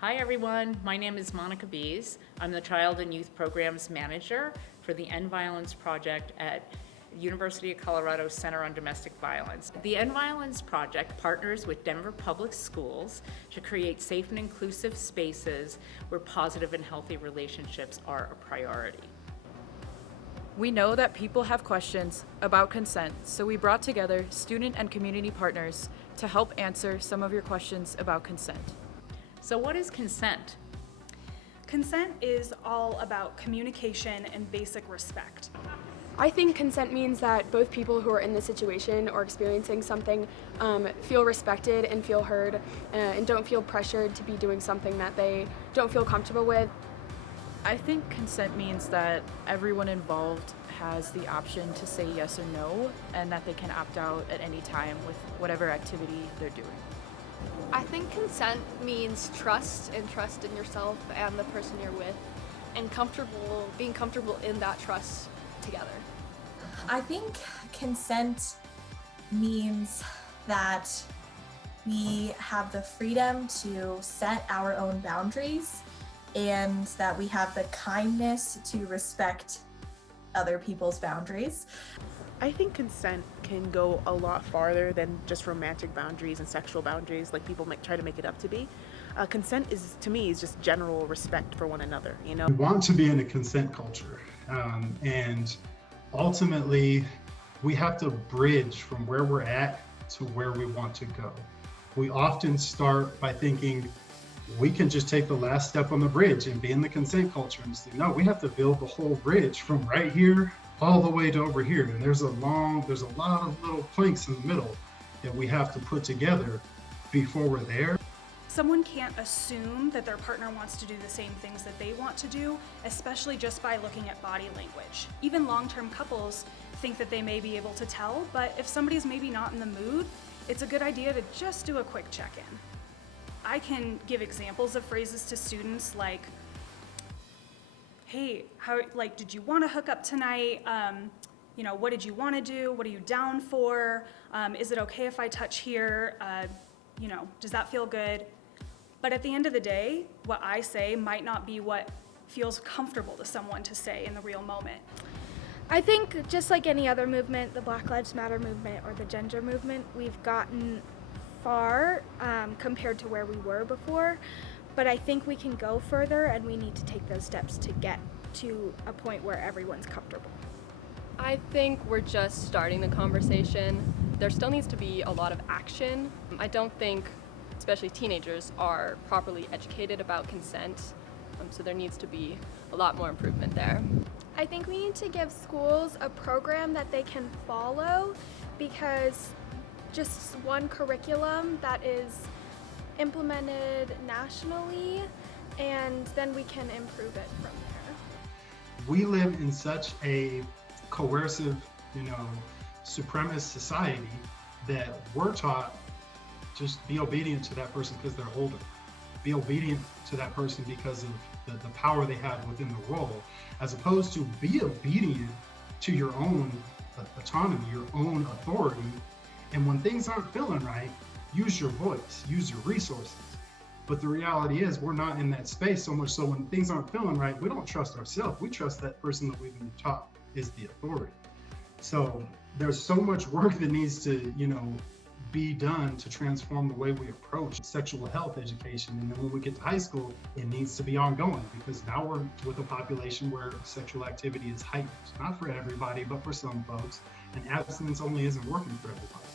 Hi everyone, my name is Monica Bees. I'm the Child and Youth Programs Manager for the End Violence Project at University of Colorado Center on Domestic Violence. The End Violence Project partners with Denver Public Schools to create safe and inclusive spaces where positive and healthy relationships are a priority. We know that people have questions about consent, so we brought together student and community partners to help answer some of your questions about consent. So what is consent? Consent is all about communication and basic respect. I think consent means that both people who are in the situation or experiencing something feel respected and feel heard and don't feel pressured to be doing something that they don't feel comfortable with. I think consent means that everyone involved has the option to say yes or no, and that they can opt out at any time with whatever activity they're doing. I think consent means trust and trust in yourself and the person you're with, and being comfortable in that trust together. I think consent means that we have the freedom to set our own boundaries and that we have the kindness to respect other people's boundaries. I think consent can go a lot farther than just romantic boundaries and sexual boundaries like people might try to make it up to be. Consent is, to me, is just general respect for one another, you know? We want to be in a consent culture, and ultimately we have to bridge from where we're at to where we want to go. We often start by thinking we can just take the last step on the bridge and be in the consent culture, and say, no, we have to build the whole bridge from right here all the way to over here. And there's a lot of little planks in the middle that we have to put together before we're there. Someone can't assume that their partner wants to do the same things that they want to do, especially just by looking at body language. Even long-term couples think that they may be able to tell, but if somebody's maybe not in the mood, it's a good idea to just do a quick check-in. I can give examples of phrases to students like, hey, did you want to hook up tonight? What did you want to do? What are you down for? Is it okay if I touch here? Does that feel good? But at the end of the day, what I say might not be what feels comfortable to someone to say in the real moment. I think just like any other movement, the Black Lives Matter movement or the gender movement, we've gotten far compared to where we were before. But I think we can go further, and we need to take those steps to get to a point where everyone's comfortable. I think we're just starting the conversation. There still needs to be a lot of action. I don't think, especially teenagers, are properly educated about consent, so there needs to be a lot more improvement there. I think we need to give schools a program that they can follow, because just one curriculum that is implemented nationally, and then we can improve it from there. We live in such a coercive, supremacist society that we're taught just be obedient to that person because they're older. Be obedient to that person because of the power they have within the role, as opposed to be obedient to your own autonomy, your own authority. And when things aren't feeling right, use your voice, use your resources. But the reality is we're not in that space, so much so when things aren't feeling right, we don't trust ourselves. We trust that person that we've been taught is the authority. So there's so much work that needs to, be done to transform the way we approach sexual health education. And then when we get to high school, it needs to be ongoing, because now we're with a population where sexual activity is heightened. Not for everybody, but for some folks. And abstinence only isn't working for everybody.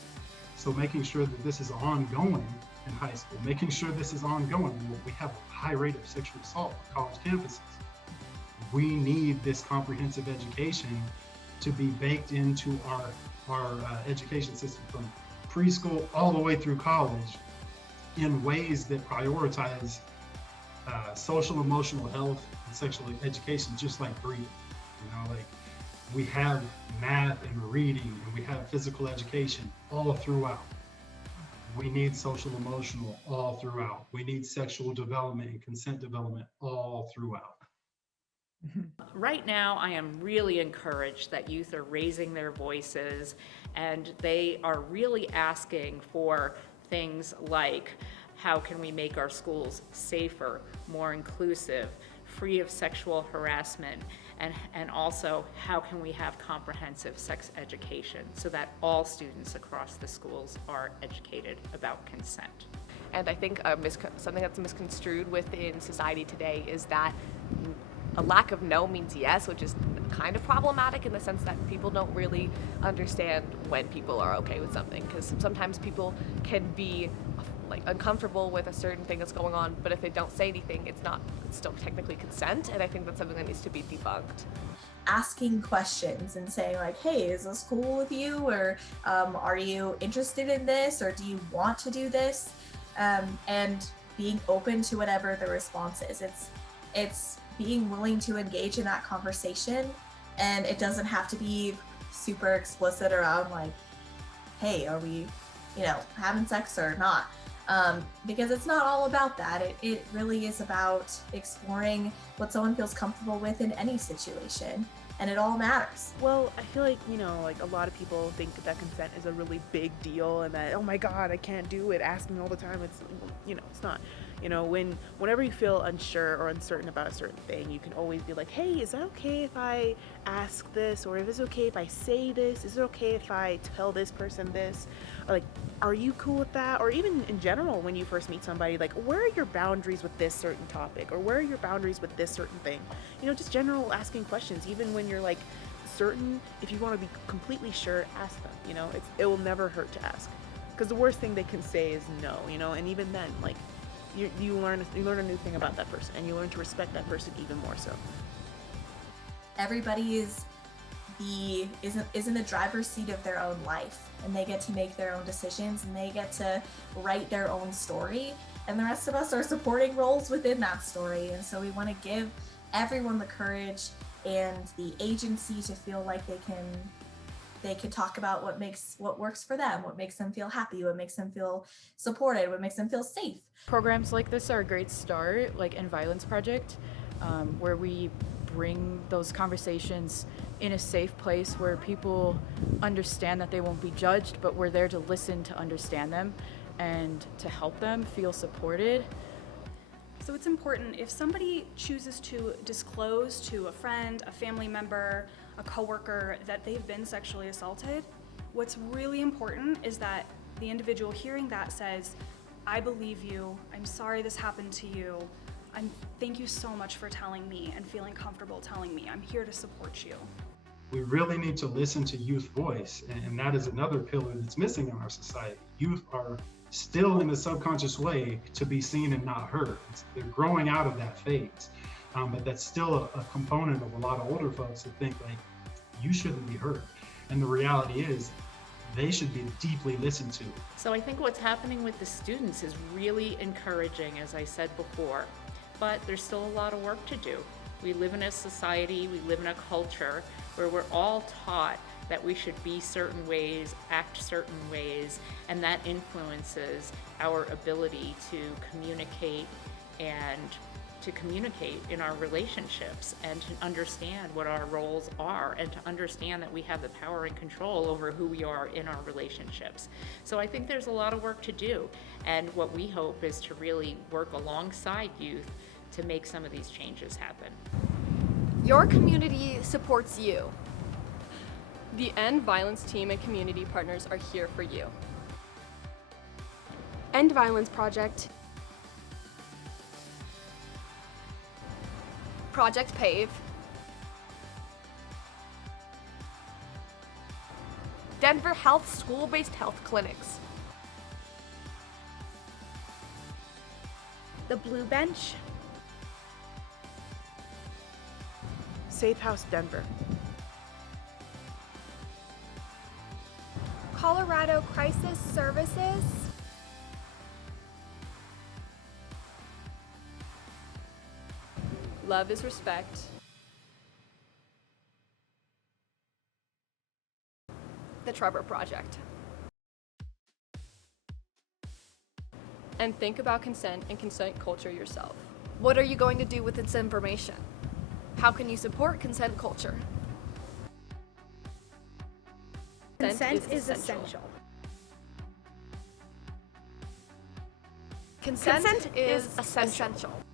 So making sure that this is ongoing in high school, making sure this is ongoing. We have a high rate of sexual assault on college campuses. We need this comprehensive education to be baked into our education system from preschool all the way through college in ways that prioritize social emotional health and sexual education, just like breathing. We have math and reading, and we have physical education all throughout. We need social emotional all throughout. We need sexual development and consent development all throughout. Right now, I am really encouraged that youth are raising their voices, and they are really asking for things like how can we make our schools safer, more inclusive, free of sexual harassment, and also how can we have comprehensive sex education so that all students across the schools are educated about consent. And I think something that's misconstrued within society today is that a lack of no means yes, which is kind of problematic in the sense that people don't really understand when people are okay with something, because sometimes people can be like uncomfortable with a certain thing that's going on, but if they don't say anything, it's still technically consent, and I think that's something that needs to be debunked. Asking questions and saying like, hey, is this cool with you? Or are you interested in this? Or do you want to do this? And being open to whatever the response is. It's being willing to engage in that conversation, and it doesn't have to be super explicit around like, hey, are we, having sex or not? Because it's not all about that. It really is about exploring what someone feels comfortable with in any situation, and it all matters. Well, I feel like, like a lot of people think that consent is a really big deal and that, oh my God, I can't do it, asking all the time. It's, it's not. Whenever you feel unsure or uncertain about a certain thing, you can always be like, hey, is that okay if I ask this? Or if it's okay if I say this? Is it okay if I tell this person this? Or like, are you cool with that? Or even in general, when you first meet somebody, like, where are your boundaries with this certain topic? Or where are your boundaries with this certain thing? Just general asking questions, even when you're like certain. If you want to be completely sure, ask them. It will never hurt to ask, because the worst thing they can say is no. And even then, like, you learn a new thing about that person, and you learn to respect that person even more so. Everybody is in the driver's seat of their own life, and they get to make their own decisions, and they get to write their own story, and the rest of us are supporting roles within that story. And so we want to give everyone the courage and the agency to feel like they can talk about what works for them, what makes them feel happy, what makes them feel supported, what makes them feel safe. Programs like this are a great start, like End Violence Project, where we bring those conversations in a safe place where people understand that they won't be judged, but we're there to listen, to understand them, and to help them feel supported. So it's important, if somebody chooses to disclose to a friend, a family member, a coworker that they've been sexually assaulted, what's really important is that the individual hearing that says, I believe you, I'm sorry this happened to you, thank you so much for telling me and feeling comfortable telling me, I'm here to support you. We really need to listen to youth voice, and that is another pillar that's missing in our society. Youth are still in a subconscious way to be seen and not heard. They're growing out of that phase, but that's still a component of a lot of older folks that think like, you shouldn't be heard. And the reality is, they should be deeply listened to. So I think what's happening with the students is really encouraging, as I said before, but there's still a lot of work to do. We live in a society, we live in a culture where we're all taught that we should be certain ways, act certain ways, and that influences our ability to communicate in our relationships, and to understand what our roles are, and to understand that we have the power and control over who we are in our relationships. So I think there's a lot of work to do, and what we hope is to really work alongside youth to make some of these changes happen. Your community supports you. The End Violence team and community partners are here for you. End Violence Project. Project PAVE. Denver Health school-based health clinics. The Blue Bench. Safe House Denver. Colorado Crisis Services. Love is respect. The Trevor Project. And think about consent and consent culture yourself. What are you going to do with this information? How can you support consent culture? Consent is essential. Consent Consent is is essential. essential.